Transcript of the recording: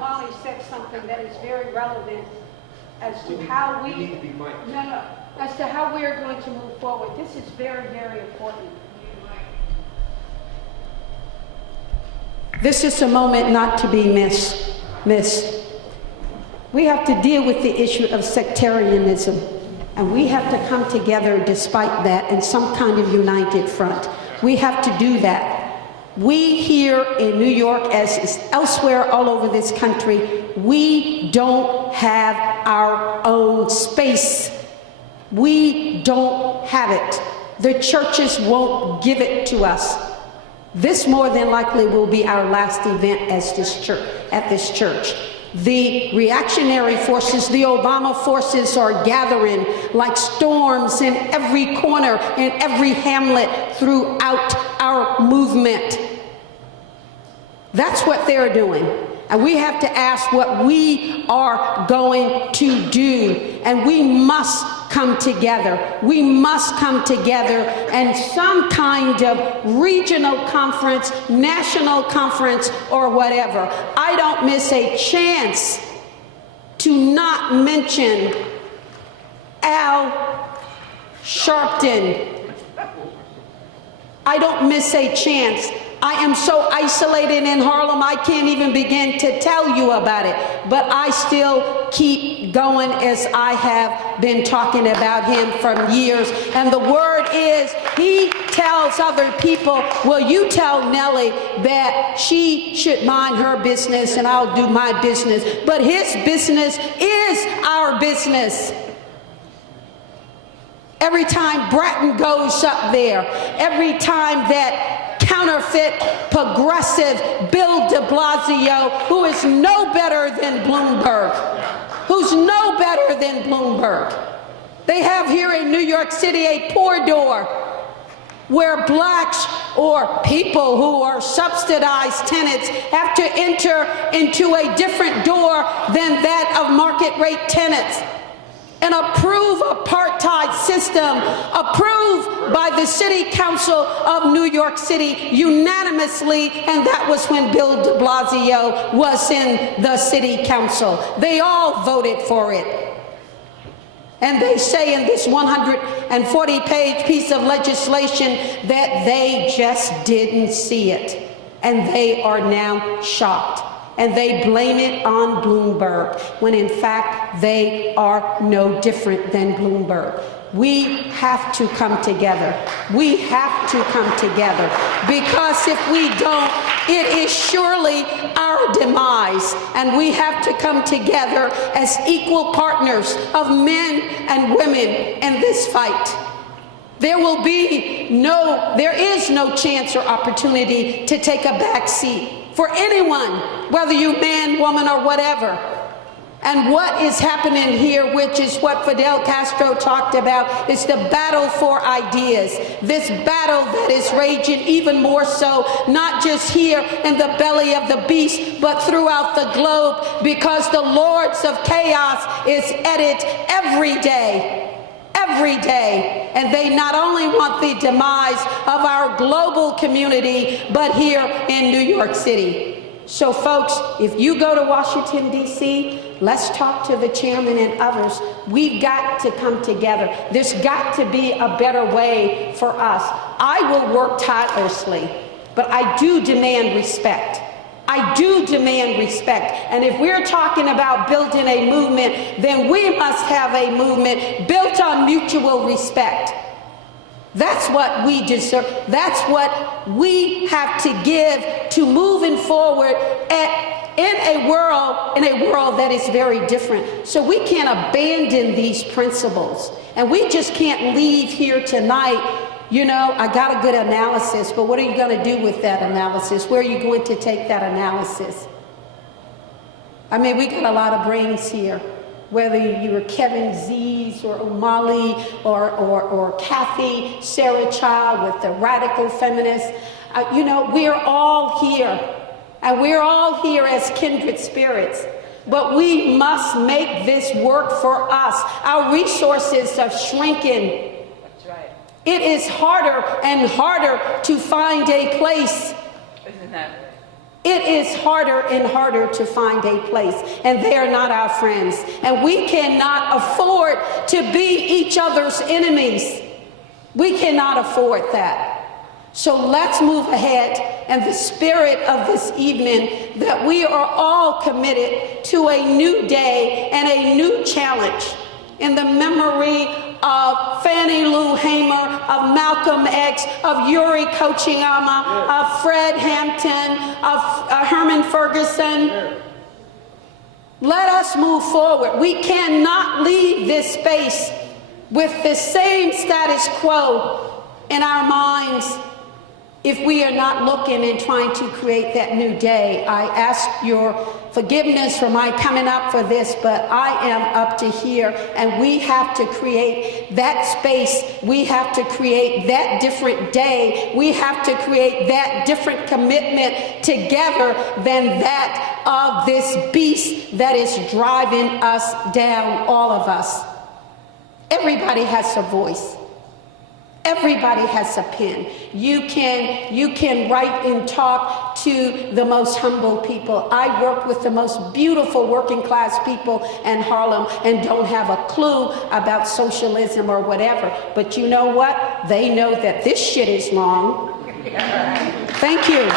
O'Malley said something that is very relevant as to how as to how we are going to move forward. This is very, very important. This is a moment not to be missed. We have to deal with the issue of sectarianism, and we have to come together despite that in some kind of united front. We have to do that. We here in New York, as is elsewhere all over this country, we don't have our own space. We don't have it. The churches won't give it to us. This more than likely will be our last event as at this church. The reactionary forces, the Obama forces, are gathering like storms in every corner, in every hamlet throughout our movement. That's what they're doing. And we have to ask what we are going to do. And we must come together. We must come together, and some kind of regional conference, national conference, or whatever. I don't miss a chance to not mention Al Sharpton. I don't miss a chance. I am so isolated in Harlem, I can't even begin to tell you about it. But I still keep going, as I have been talking about him for years. And the word is, he tells other people, well, you tell Nellie that she should mind her business and I'll do my business. But his business is our business. Every time Bratton goes up there, every time that counterfeit, progressive Bill de Blasio, who is no better than Bloomberg, They have here in New York City a poor door where blacks or people who are subsidized tenants have to enter into a different door than that of market rate tenants. An approved apartheid system, approved by the City Council of New York City unanimously, and that was when Bill de Blasio was in the City Council. They all voted for it. And they say in this 140-page piece of legislation that they just didn't see it. And they are now shocked. And they blame it on Bloomberg, when in fact they are no different than Bloomberg. We have to come together. We have to come together, because if we don't, it is surely our demise. And we have to come together as equal partners of men and women in this fight. There is no chance or opportunity to take a back seat for anyone, whether you man, woman, or whatever. And what is happening here, which is what Fidel Castro talked about, is the battle for ideas. This battle that is raging even more so, not just here in the belly of the beast, but throughout the globe, because the lords of chaos is at it every day. Every day. And they not only want the demise of our global community, but here in New York City. So folks, if you go to Washington, D.C., let's talk to the chairman and others. We've got to come together. There's got to be a better way for us. I will work tirelessly, but I do demand respect. I do demand respect. And if we're talking about building a movement, then we must have a movement built on mutual respect. That's what we deserve. That's what we have to give to moving forward in a world that is very different. So we can't abandon these principles. And we just can't leave here tonight. You know, I got a good analysis, but what are you going to do with that analysis? Where are you going to take that analysis? I mean, we got a lot of brains here. Whether you were Kevin Z's or O'Malley or Kathy, Sarah Child with the radical feminists, you know, we're all here. And we're all here as kindred spirits. But we must make this work for us. Our resources are shrinking. It is harder and harder to find a place. Isn't that right? It is harder and harder to find a place, and they are not our friends. And we cannot afford to be each other's enemies. We cannot afford that. So let's move ahead, and the spirit of this evening, that we are all committed to a new day and a new challenge in the memory of Fannie Lou Hamer, of Malcolm X, of Yuri Kochiyama, of Fred Hampton, of Herman Ferguson. Let us move forward. We cannot leave this space with the same status quo in our minds if we are not looking and trying to create that new day. I ask your forgiveness for my coming up for this, but I am up to here, and we have to create that space. We have to create that different day. We have to create that different commitment together than that of this beast that is driving us down, all of us. Everybody has a voice. Everybody has a pen. You can write and talk to the most humble people. I work with the most beautiful working class people in Harlem and don't have a clue about socialism or whatever. But you know what? They know that this shit is wrong. Thank you.